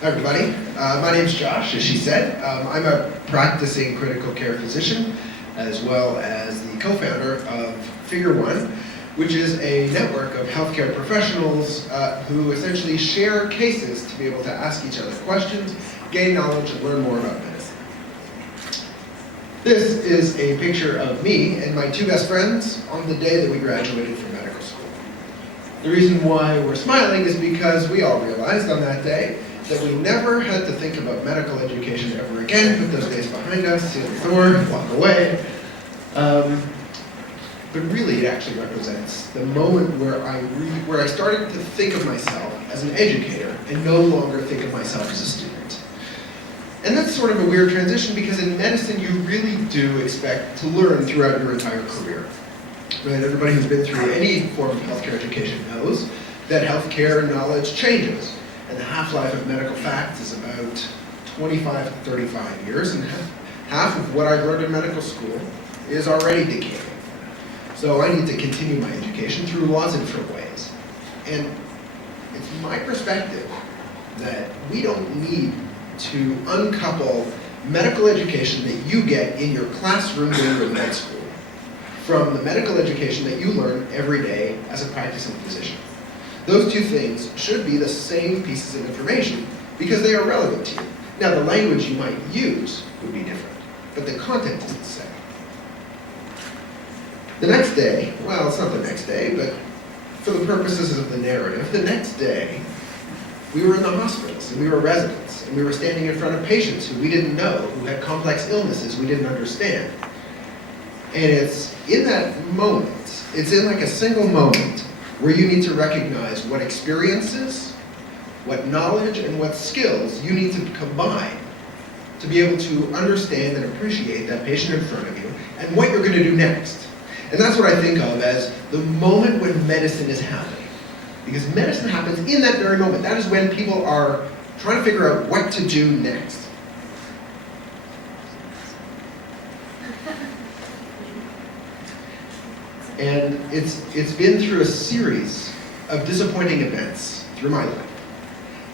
Hi everybody, my name's Josh, as she said. I'm a practicing critical care physician, as well as the co-founder of Figure1, which is a network of healthcare professionals who essentially share cases to be able to ask each other questions, gain knowledge, and learn more about medicine. This is a picture of me and my two best friends on the day that we graduated from medical school. The reason why we're smiling is because we all realized on that day that we never had to think about medical education ever again, put those days behind us, seal the door, walk away. But really it actually represents the moment where I started to think of myself as an educator and no longer think of myself as a student. And that's sort of a weird transition because in medicine you really do expect to learn throughout your entire career. Right? Everybody who's been through any form of healthcare education knows that healthcare knowledge changes. And the half-life of medical facts is about 25 to 35 years, and half of what I've learned in medical school is already decaying. So I need to continue my education through lots of different ways. And it's my perspective that we don't need to uncouple medical education that you get in your classroom when you're in med school from the medical education that you learn every day as a practicing physician. Those two things should be the same pieces of information because they are relevant to you. Now, the language you might use would be different, but the content is the same. The next day, well, it's not the next day, but for the purposes of the narrative, the next day, we were in the hospitals, and we were residents, and we were standing in front of patients who we didn't know, who had complex illnesses we didn't understand. And it's in that moment, it's in like a single moment, where you need to recognize what experiences, what knowledge, and what skills you need to combine to be able to understand and appreciate that patient in front of you and what you're going to do next. And that's what I think of as the moment when medicine is happening. Because medicine happens in that very moment. That is when people are trying to figure out what to do next. And it's been through a series of disappointing events through my life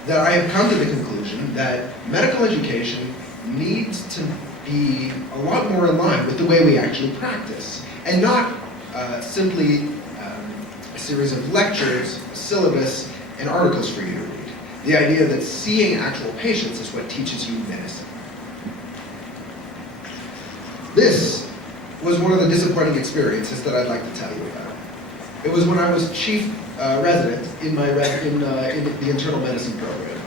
that I have come to the conclusion that medical education needs to be a lot more in line with the way we actually practice, and not simply a series of lectures, syllabus, and articles for you to read. The idea that seeing actual patients is what teaches you medicine. This was one of the disappointing experiences that I'd like to tell you about. It was when I was chief resident in the internal medicine program.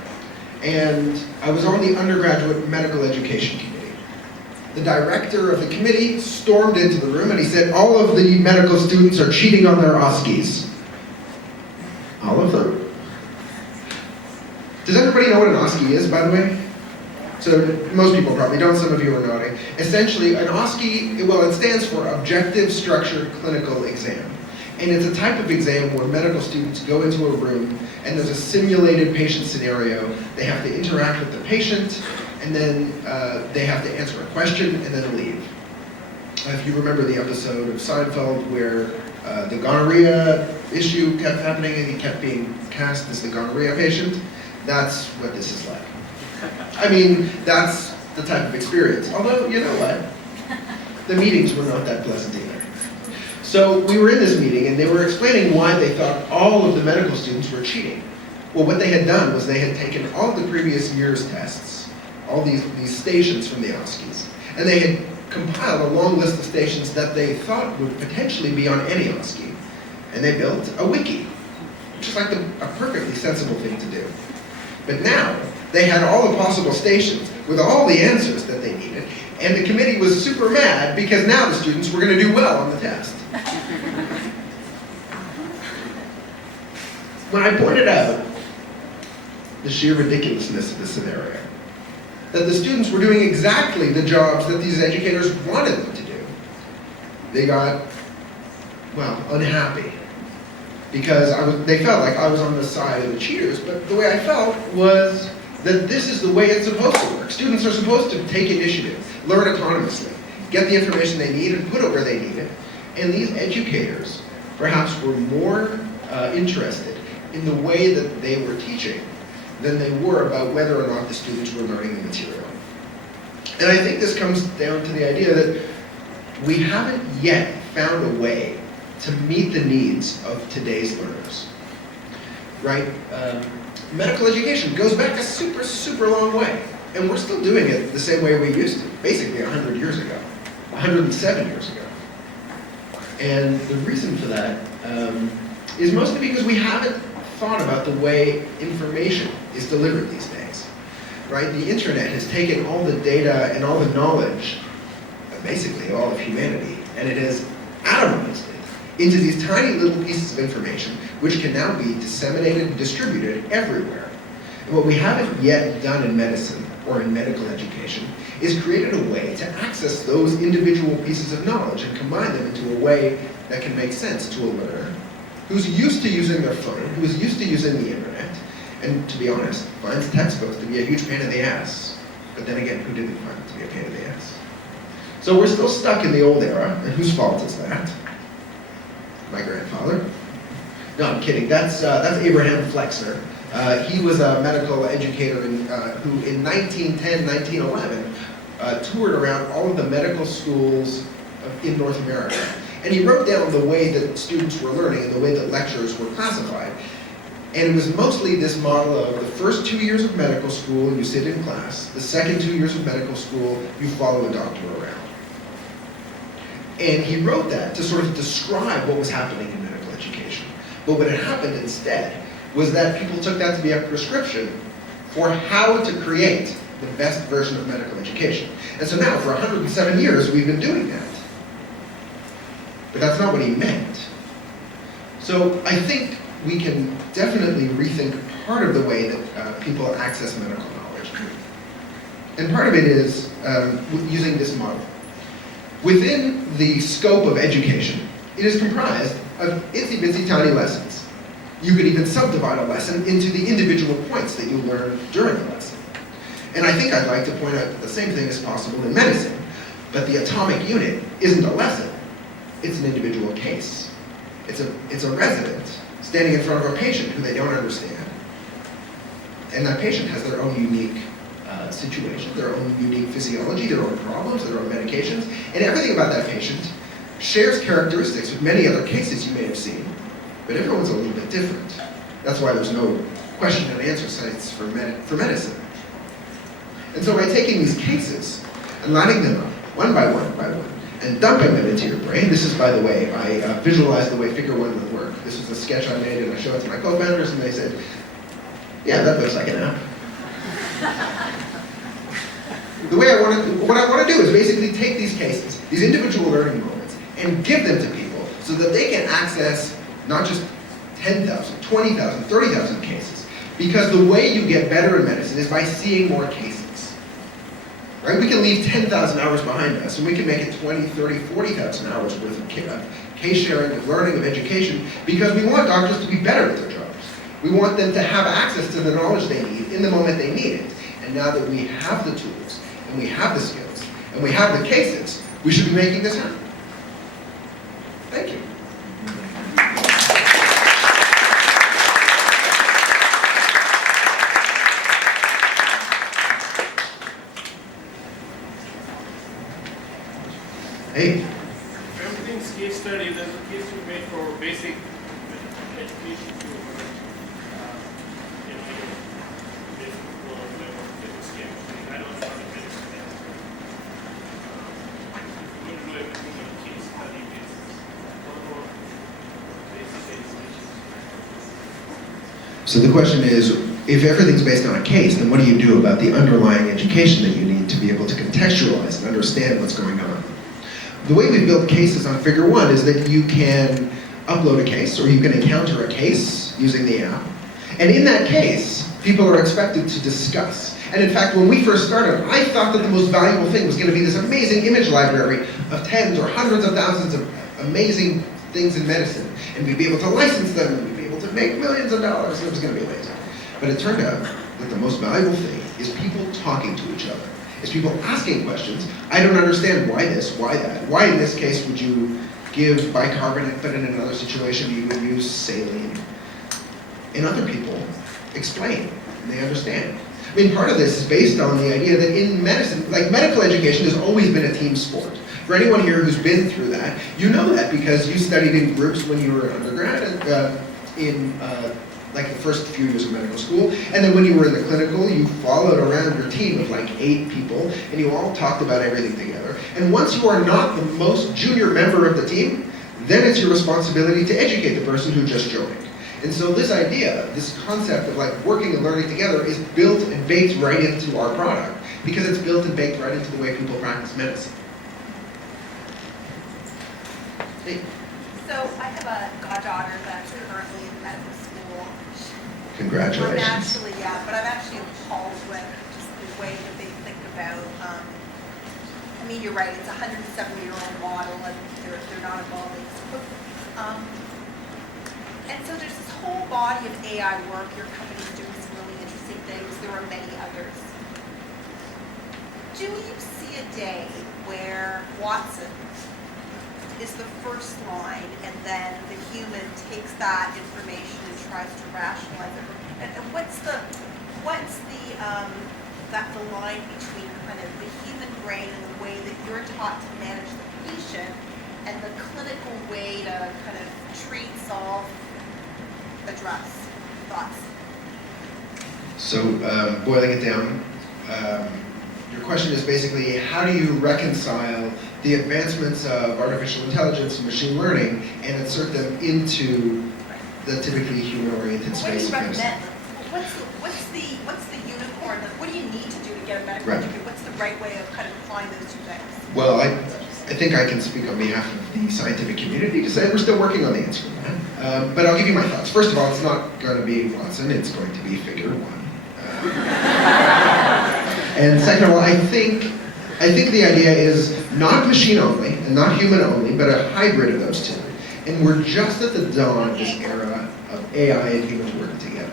And I was on the undergraduate medical education committee. The director of the committee stormed into the room and he said, all of the medical students are cheating on their OSCEs. All of them? Does everybody know what an OSCE is, by the way? So most people probably don't, some of you are nodding. Essentially, an OSCE, well, it stands for Objective Structured Clinical Exam. And it's a type of exam where medical students go into a room and there's a simulated patient scenario. They have to interact with the patient, and then they have to answer a question and then leave. If you remember the episode of Seinfeld where the gonorrhea issue kept happening and he kept being cast as the gonorrhea patient, that's what this is like. I mean, that's the type of experience. Although, you know what? The meetings were not that pleasant either. So we were in this meeting and they were explaining why they thought all of the medical students were cheating. Well, what they had done was they had taken all the previous year's tests, all these stations from the OSCEs, and they had compiled a long list of stations that they thought would potentially be on any OSCE. And they built a wiki, which is like a perfectly sensible thing to do. But now, they had all the possible stations with all the answers that they needed, and the committee was super mad because now the students were going to do well on the test. When I pointed out the sheer ridiculousness of the scenario, that the students were doing exactly the jobs that these educators wanted them to do, they got, well, unhappy. Because they felt like I was on the side of the cheaters, but the way I felt was that this is the way it's supposed to work. Students are supposed to take initiative, learn autonomously, get the information they need and put it where they need it. And these educators perhaps were more interested in the way that they were teaching than they were about whether or not the students were learning the material. And I think this comes down to the idea that we haven't yet found a way to meet the needs of today's learners, right? Medical education goes back a super, super long way, and we're still doing it the same way we used to, basically 100 years ago, 107 years ago. And the reason for that is mostly because we haven't thought about the way information is delivered these days, right? The internet has taken all the data and all the knowledge, basically all of humanity, and it has atomized it into these tiny little pieces of information which can now be disseminated and distributed everywhere. And what we haven't yet done in medicine or in medical education is created a way to access those individual pieces of knowledge and combine them into a way that can make sense to a learner who's used to using their phone, who is used to using the internet, and to be honest, finds textbooks to be a huge pain in the ass. But then again, who didn't find it to be a pain in the ass? So we're still stuck in the old era, and whose fault is that? My grandfather. No, I'm kidding. That's Abraham Flexor. He was a medical educator who in 1910, 1911, toured around all of the medical schools in North America. And he wrote down the way that students were learning and the way that lectures were classified. And it was mostly this model of the first 2 years of medical school, you sit in class. The second 2 years of medical school, you follow a doctor around. And he wrote that to sort of describe what was happening in medical education. But what had happened instead was that people took that to be a prescription for how to create the best version of medical education. And so now, for 107 years, we've been doing that. But that's not what he meant. So I think we can definitely rethink part of the way that people access medical knowledge. And part of it is using this model. Within the scope of education, it is comprised of itsy-bitsy tiny lessons. You could even subdivide a lesson into the individual points that you learn during the lesson. And I think I'd like to point out that the same thing is possible in medicine, but the atomic unit isn't a lesson. It's an individual case. It's a resident standing in front of a patient who they don't understand. And that patient has their own unique situation, their own unique physiology, their own problems, their own medications, and everything about that patient shares characteristics with many other cases you may have seen, but everyone's a little bit different. That's why there's no question and answer sites for medicine. And so by taking these cases and lining them up one by one by one, and dumping them into your brain. This is, by the way, I visualized the way Figure1 would work. This was a sketch I made, and I showed it to my co-founders, and they said, yeah, that looks like an app. What I want to do is basically take these cases, these individual learning moments, and give them to people so that they can access not just 10,000, 20,000, 30,000 cases. Because the way you get better in medicine is by seeing more cases. Right? We can leave 10,000 hours behind us, and we can make it 20, 30, 40,000 hours worth of case sharing, of learning, of education, because we want doctors to be better at their jobs. We want them to have access to the knowledge they need in the moment they need it. And now that we have the tools, and we have the skills, and we have the cases, we should be making this happen. Thank you. Hey. Everything's case study. There's a case we made for basic education to basic level physics chemistry. I don't know how to finish that. We're going to do everything on a case study basis. One more basic education. So the question is, if everything's based on a case, then what do you do about the underlying education that you need to be able to contextualize and understand what's going on? The way we build cases on Figure1 is that you can upload a case, or you can encounter a case using the app. And in that case, people are expected to discuss. And in fact, when we first started, I thought that the most valuable thing was going to be this amazing image library of tens or hundreds of thousands of amazing things in medicine. And we'd be able to license them, and we'd be able to make millions of dollars, and it was going to be amazing. But it turned out that the most valuable thing is people talking to each other. Is people asking questions. I don't understand why this, why that. Why in this case would you give bicarbonate, but in another situation you would use saline? and other people explain, and they understand. I mean, part of this is based on the idea that in medicine, like medical education has always been a team sport. For anyone here who's been through that, you know that because you studied in groups when you were an undergrad and like the first few years of medical school, and then when you were in the clinical, you followed around your team of like 8 people, and you all talked about everything together. And once you are not the most junior member of the team, then it's your responsibility to educate the person who just joined. And so this idea, this concept of like working and learning together is built and baked right into our product because it's built and baked right into the way people practice medicine. Hey. So I have a goddaughter that's currently in medical school. Congratulations. I'm actually appalled with just the way that they think about, I mean, you're right, it's a 170-year-old model and they're not evolving. And so there's this whole body of AI work. Your company's doing some really interesting things. There are many others. Do you see a day where Watson is the first line and then the human takes that information and tries to rationalize it? And what's the line between kind of the human brain and the way that you're taught to manage the patient and the clinical way to kind of treat, solve, address? Thoughts? So boiling it down, your question is basically how do you reconcile the advancements of artificial intelligence and machine learning and insert them into the typically human-oriented space of medicine? What's the unicorn? What do you need to do to get a medical Right. degree? What's the right way of kind of applying those two things? Well, I think I can speak on behalf of the scientific community to say we're still working on the answer to that. But I'll give you my thoughts. First of all, it's not going to be Watson, it's going to be Figure1. And second of all, I think the idea is not machine only and not human only, but a hybrid of those two. And we're just at the dawn of this era of AI and humans working together.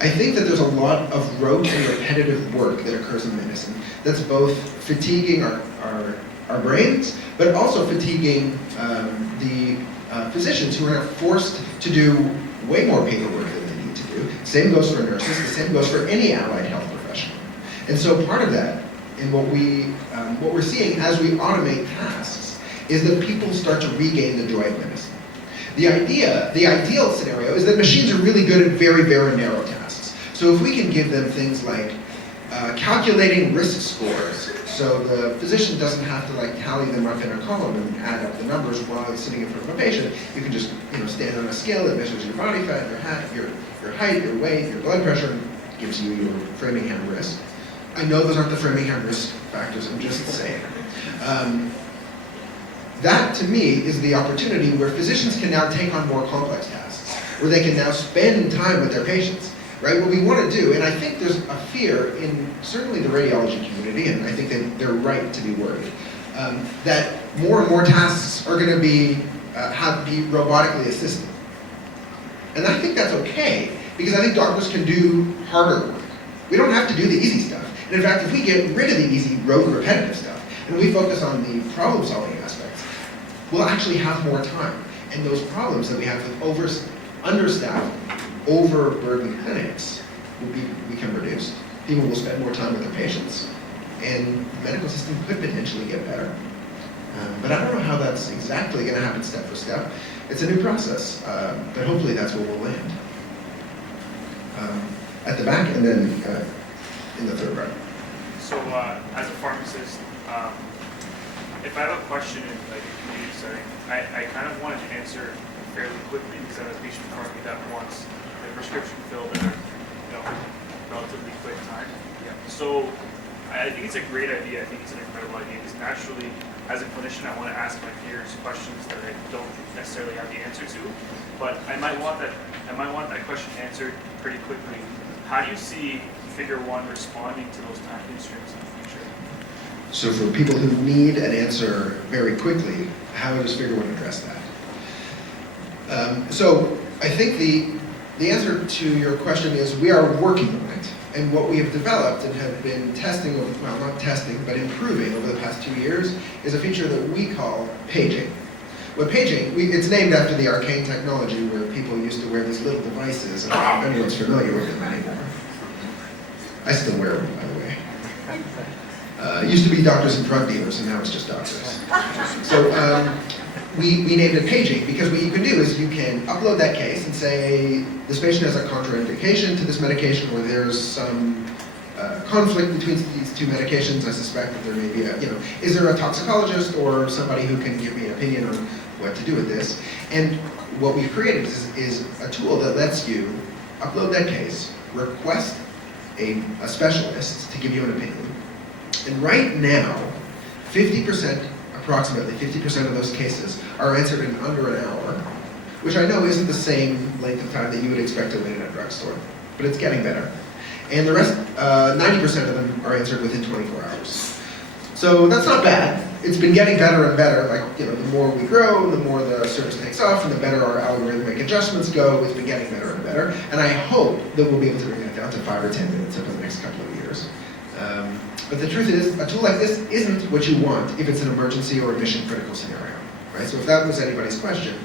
I think that there's a lot of rote and repetitive work that occurs in medicine that's both fatiguing our brains, but also fatiguing the physicians who are forced to do way more paperwork than they need to do. Same goes for nurses, the same goes for any allied health professional. And so part of that, in what we're seeing as we automate tasks, is that people start to regain the joy of medicine. The ideal scenario is that machines are really good at very, very narrow tasks. So if we can give them things like calculating risk scores, so the physician doesn't have to like tally them up in a column and add up the numbers while he's sitting in front of a patient. You can just stand on a scale that measures your body fat, your height, your weight, your blood pressure, and gives you your Framingham risk. I know those aren't the Framingham risk factors, I'm just saying. That, to me, is the opportunity where physicians can now take on more complex tasks, where they can now spend time with their patients, right? What we want to do, and I think there's a fear in certainly the radiology community, and I think that they're right to be worried, that more and more tasks are going to be robotically assisted. And I think that's okay, because I think doctors can do harder work. We don't have to do the easy stuff. And in fact, if we get rid of the easy, rote, repetitive stuff, and we focus on the problem-solving aspects, we'll actually have more time. And those problems that we have with understaffed, overburdened clinics will become reduced. People will spend more time with their patients. And the medical system could potentially get better. But I don't know how that's exactly going to happen step for step. It's a new process, but hopefully that's where we'll land. At the back, and then in the third row. So as a pharmacist, if I have a question in like a community setting, I kind of wanted to answer fairly quickly because I have a patient in front of me that wants the prescription filled in a relatively quick time. Yeah. So I think it's a great idea. I think it's an incredible idea because naturally, as a clinician, I want to ask my peers questions that I don't necessarily have the answer to, but I might want that question answered pretty quickly. How do you see Figure1 responding to those time constraints in the future? So for people who need an answer very quickly, how does Figure1 address that? So I think the answer to your question is we are working on it. And what we have developed and have been testing, not testing, but improving over the past 2 years is a feature that we call paging. what paging, it's named after the arcane technology where people used to wear these little devices. I don't know if anyone's familiar with them anymore. I still wear them, by the way. It used to be doctors and drug dealers, and now it's just doctors. So we named it paging because what you can do is you can upload that case and say, this patient has a contraindication to this medication, or there's some conflict between these two medications. I suspect that there may be is there a toxicologist or somebody who can give me an opinion on what to do with this? And what we've created is a tool that lets you upload that case, request a specialist to give you an opinion. And right now, approximately 50% of those cases are answered in under an hour, which I know isn't the same length of time that you would expect to wait in a drugstore, but it's getting better. And the rest, 90% of them are answered within 24 hours. So that's not bad. It's been getting better and better. Like, the more we grow, the more the service takes off, and the better our algorithmic adjustments go. It's been getting better and better. And I hope that we'll be able to bring that down to 5 or 10 minutes over the next couple of years. But the truth is, a tool like this isn't what you want if it's an emergency or a mission-critical scenario, right? So if that was anybody's question,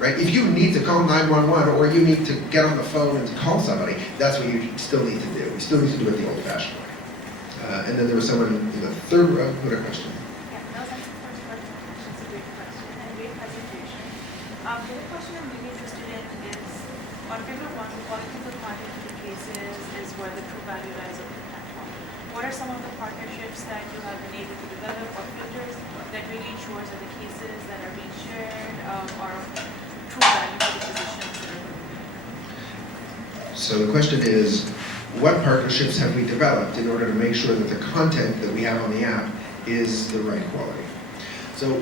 right? If you need to call 911 or you need to get on the phone and to call somebody, that's what you still need to do. You still need to do it the old-fashioned way. And then there was someone in the third row who had a question. Yeah, that was actually the first question. It's a great question and great presentation. The other question I'm really interested in is, on Figure1, the quality of the content in the cases is where the true value lies of the platform. What are some of the partnerships that you have been able to develop or filters that really ensures that the cases that are being shared are true value for the physicians that are doing it? So the question is, what partnerships have we developed in order to make sure that the content that we have on the app is the right quality? So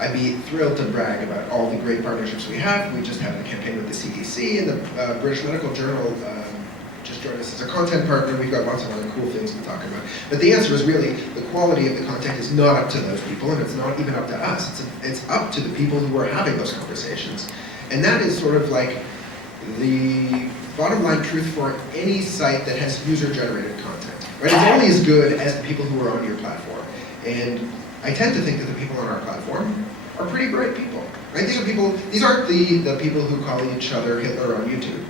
I'd be thrilled to brag about all the great partnerships we have. We just had a campaign with the CDC, and the British Medical Journal just joined us as a content partner. We've got lots of other cool things to talk about. But the answer is really, the quality of the content is not up to those people, and it's not even up to us. It's up to the people who are having those conversations. And that is sort of like the bottom line truth for any site that has user-generated content, right? It's only as good as the people who are on your platform. And I tend to think that the people on our platform are pretty bright people, right? These aren't the people who call each other Hitler on YouTube.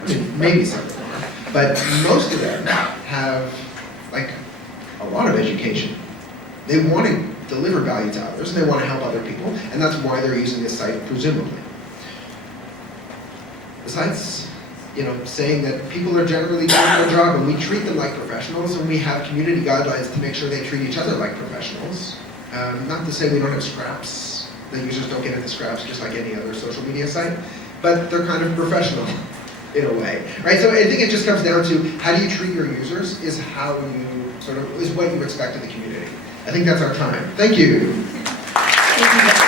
I mean, maybe some of them are, but most of them have, like, a lot of education. They want to deliver value to others, and they want to help other people, and that's why they're using this site, presumably. Besides, saying that people are generally doing their job and we treat them like professionals, and we have community guidelines to make sure they treat each other like professionals. Not to say we don't have scraps, that users don't get into scraps just like any other social media site, but they're kind of professional in a way, right? So I think it just comes down to how do you treat your users is what you expect of the community. I think that's our time. Thank you. Thank you.